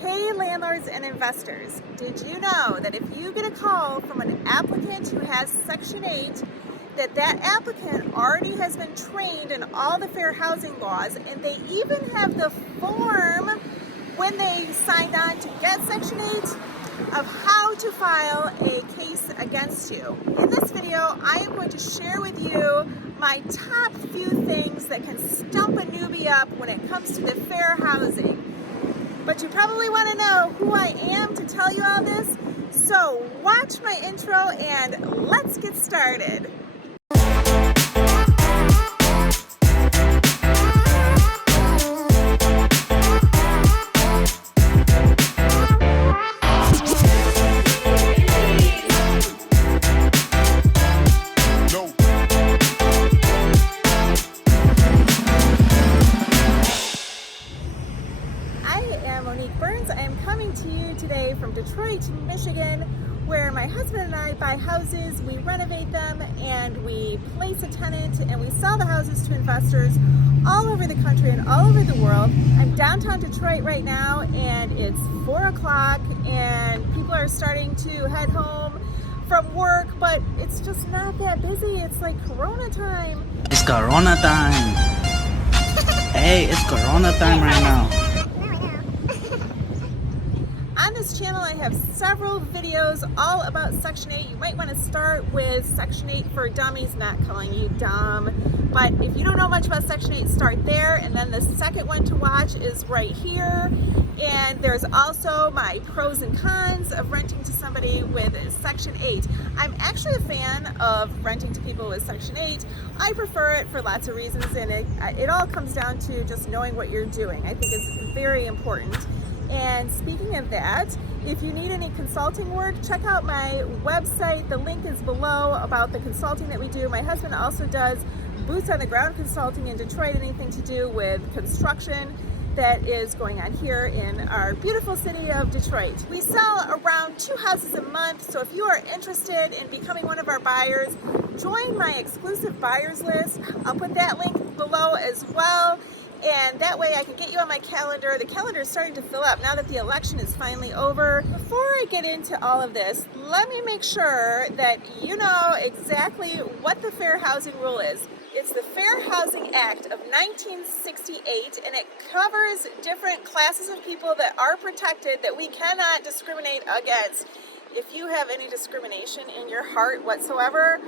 Hey landlords and investors, did you know that if you get a call from an applicant who has Section 8, that applicant already has been trained in all the fair housing laws, and they even have the form when they signed on to get Section 8 of how to file a case against you. In this video, I am going to share with you my top few things that can stump a newbie up when it comes to the fair housing. But you probably want to know who I am to tell you all this, so watch my intro and let's get started. Monique. I am coming to you today from Detroit, Michigan, where my husband and I buy houses, we renovate them, and we place a tenant, and we sell the houses to investors all over the country and all over the world. I'm downtown Detroit right now, and it's 4 o'clock, and people are starting to head home from work, but it's just not that busy. It's like Corona time. It's Corona time. Hey, it's Corona time right now. On this channel, I have several videos all about Section 8. You might want to start with Section 8 for Dummies, not calling you dumb. But if you don't know much about Section 8, start there. And then the second one to watch is right here. And there's also my pros and cons of renting to somebody with Section 8. I'm actually a fan of renting to people with Section 8. I prefer it for lots of reasons, and it all comes down to just knowing what you're doing. I think it's very important. And speaking of that, if you need any consulting work, check out my website. The link is below about the consulting that we do. My husband also does boots on the ground consulting in Detroit, anything to do with construction that is going on here in our beautiful city of Detroit. We sell around 2 houses a month, so if you are interested in becoming one of our buyers, join my exclusive buyers list. I'll put that link below as well. And that way I can get you on my calendar. The calendar is starting to fill up now that the election is finally over. Before I get into all of this, let me make sure that you know exactly what the Fair Housing Rule is. It's the Fair Housing Act of 1968, and it covers different classes of people that are protected that we cannot discriminate against. If you have any discrimination in your heart whatsoever,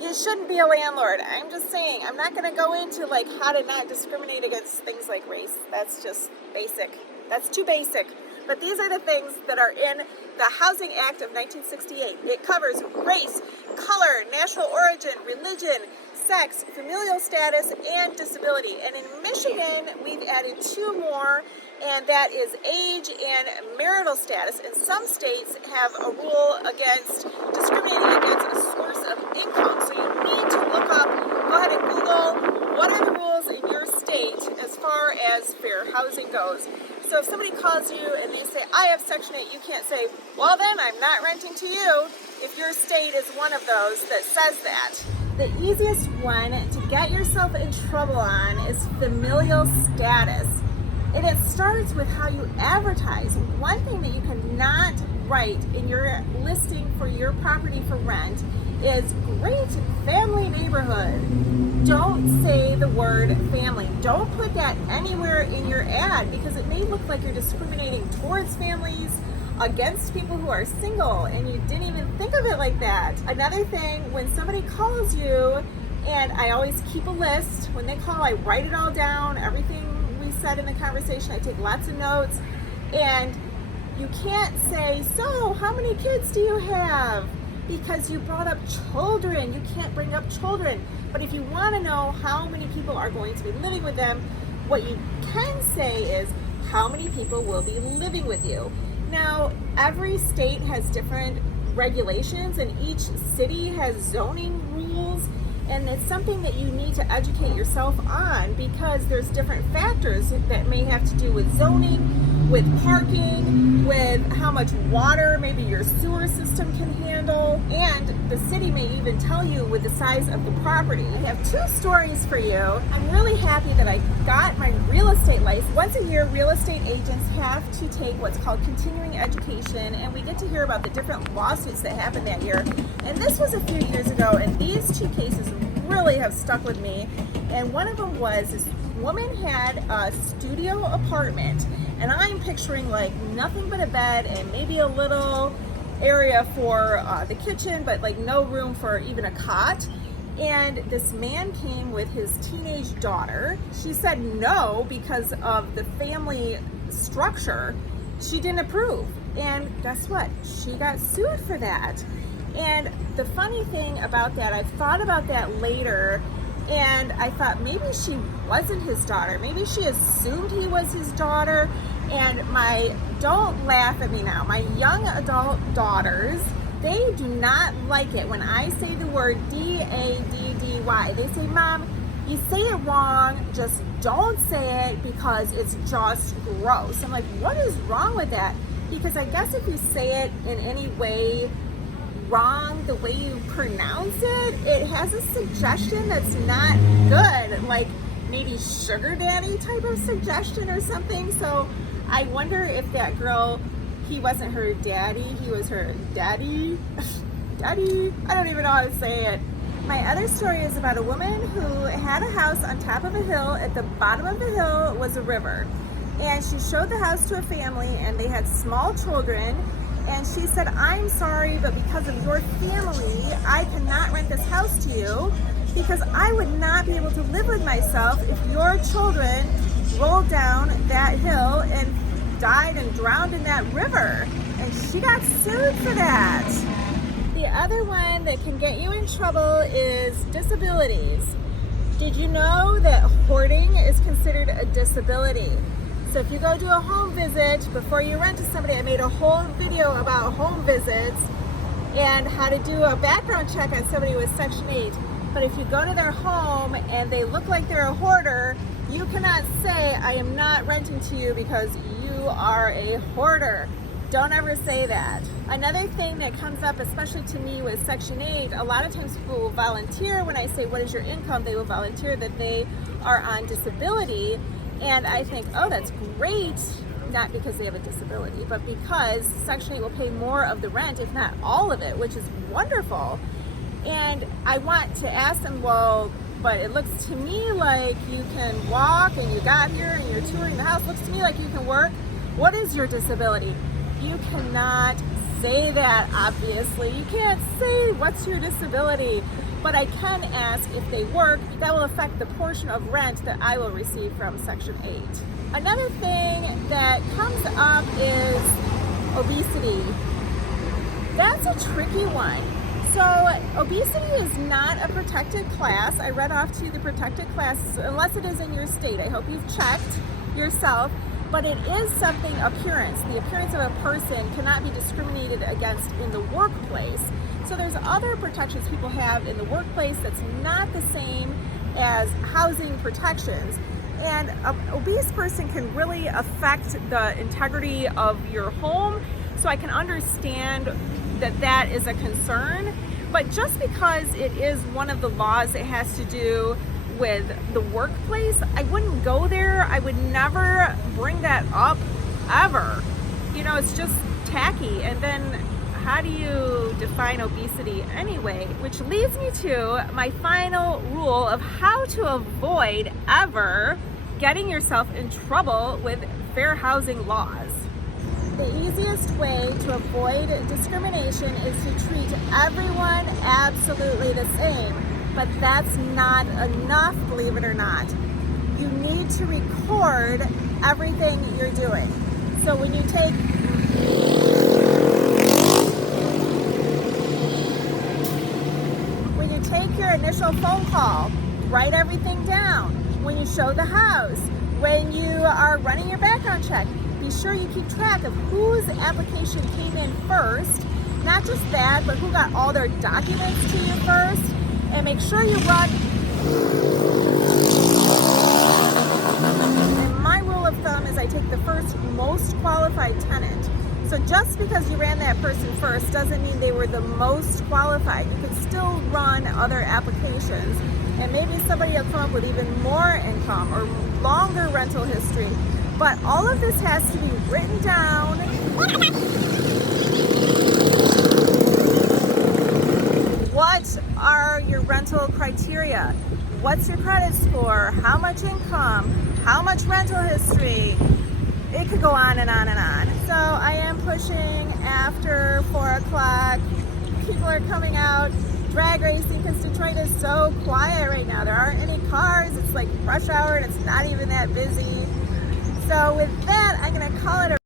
you shouldn't be a landlord. I'm just saying, I'm not going to go into like how to not discriminate against things like race. That's just basic. That's too basic. But these are the things that are in the Housing Act of 1968. It covers race, color, national origin, religion, sex, familial status, and disability. And in Michigan, we've added 2 more, and that is age and marital status. And some states have a rule against discriminating against a source of income. So you need to look up, go ahead and Google, what are the rules in your state as far as fair housing goes. So if somebody calls you and they say, I have Section 8, you can't say, well then, I'm not renting to you, if your state is one of those that says that. The easiest one to get yourself in trouble on is familial status. And it starts with how you advertise. One thing that you cannot write in your listing for your property for rent is great family neighborhood. Don't say the word family. Don't put that anywhere in your ad because it may look like you're discriminating towards families, against people who are single, and you didn't even think of it like that. Another thing, when somebody calls you, and I always keep a list, when they call, I write it all down, everything we said in the conversation, I take lots of notes, and you can't say, so how many kids do you have? Because you brought up children. You can't bring up children. But if you want to know how many people are going to be living with them, what you can say is how many people will be living with you. Now, every state has different regulations, and each city has zoning rules, and it's something that you need to educate yourself on because there's different factors that may have to do with zoning, with parking, with how much water maybe your sewer system can handle, and the city may even tell you with the size of the property. I have 2 stories for you. I'm really happy that I got my real estate license. Once a year, real estate agents have to take what's called continuing education, and we get to hear about the different lawsuits that happened that year. And this was a few years ago, and these 2 cases really have stuck with me. And one of them was this woman had a studio apartment, and I'm picturing like nothing but a bed and maybe a little area for the kitchen, but like no room for even a cot. And this man came with his teenage daughter. She said no because of the family structure. She didn't approve. And guess what? She got sued for that. And the funny thing about that, I thought about that later, and I thought maybe she wasn't his daughter. Maybe she assumed he was his daughter. And don't laugh at me now, my young adult daughters, they do not like it when I say the word D-A-D-D-Y. They say, Mom, you say it wrong, just don't say it because it's just gross. I'm like, what is wrong with that? Because I guess if you say it in any way wrong, the way you pronounce it, it has a suggestion that's not good, like maybe sugar daddy type of suggestion or something. So I wonder if that girl, he wasn't her daddy, he was her daddy. Daddy, I don't even know how to say it. My other story is about a woman who had a house on top of a hill. At the bottom of the hill was a river. And she showed the house to a family, and they had small children. And she said, I'm sorry, but because of your family, I cannot rent this house to you because I would not be able to live with myself if your children rolled down that hill and died and drowned in that river. And she got sued for that. The other one that can get you in trouble is disabilities. Did you know that hoarding is considered a disability? So if you go do a home visit, before you rent to somebody, I made a whole video about home visits and how to do a background check on somebody with Section 8. But if you go to their home and they look like they're a hoarder, you cannot say, I am not renting to you because you are a hoarder. Don't ever say that. Another thing that comes up, especially to me with Section 8, a lot of times people will volunteer. When I say, what is your income? They will volunteer that they are on disability. And I think, oh, that's great, not because they have a disability, but because Section 8 will pay more of the rent, if not all of it, which is wonderful. And I want to ask them, well, but it looks to me like you can walk and you got here and you're touring the house. Looks to me like you can work. What is your disability? You cannot say that, obviously. You can't say, what's your disability? But I can ask if they work. That will affect the portion of rent that I will receive from Section 8. Another thing that comes up is obesity. That's a tricky one. So obesity is not a protected class. I read off to you the protected classes, unless it is in your state. I hope you've checked yourself. But it is something, appearance. The appearance of a person cannot be discriminated against in the workplace. So there's other protections people have in the workplace that's not the same as housing protections. And an obese person can really affect the integrity of your home. So I can understand that that is a concern. But just because it is one of the laws that has to do with the workplace, I wouldn't go there. I would never bring that up, ever. You know, it's just tacky. And then how do you define obesity anyway? Which leads me to my final rule of how to avoid ever getting yourself in trouble with fair housing laws. The easiest way to avoid discrimination is to treat everyone absolutely the same. But that's not enough, believe it or not. You need to record everything you're doing. So when you take your initial phone call, write everything down. When you show the house, when you are running your background check, be sure you keep track of whose application came in first. Not just that, but who got all their documents to you first. And make sure you run. And my rule of thumb is I take the first most qualified tenant. So just because you ran that person first doesn't mean they were the most qualified. You could still run other applications, and maybe somebody will come up with even more income or longer rental history. But all of this has to be written down. What are your rental criteria? What's your credit score? How much income? How much rental history? It could go on and on and on. So I am pushing after 4 o'clock. People are coming out drag racing because Detroit is so quiet right now. There aren't any cars. It's like rush hour and it's not even that busy. So with that, I'm gonna call it a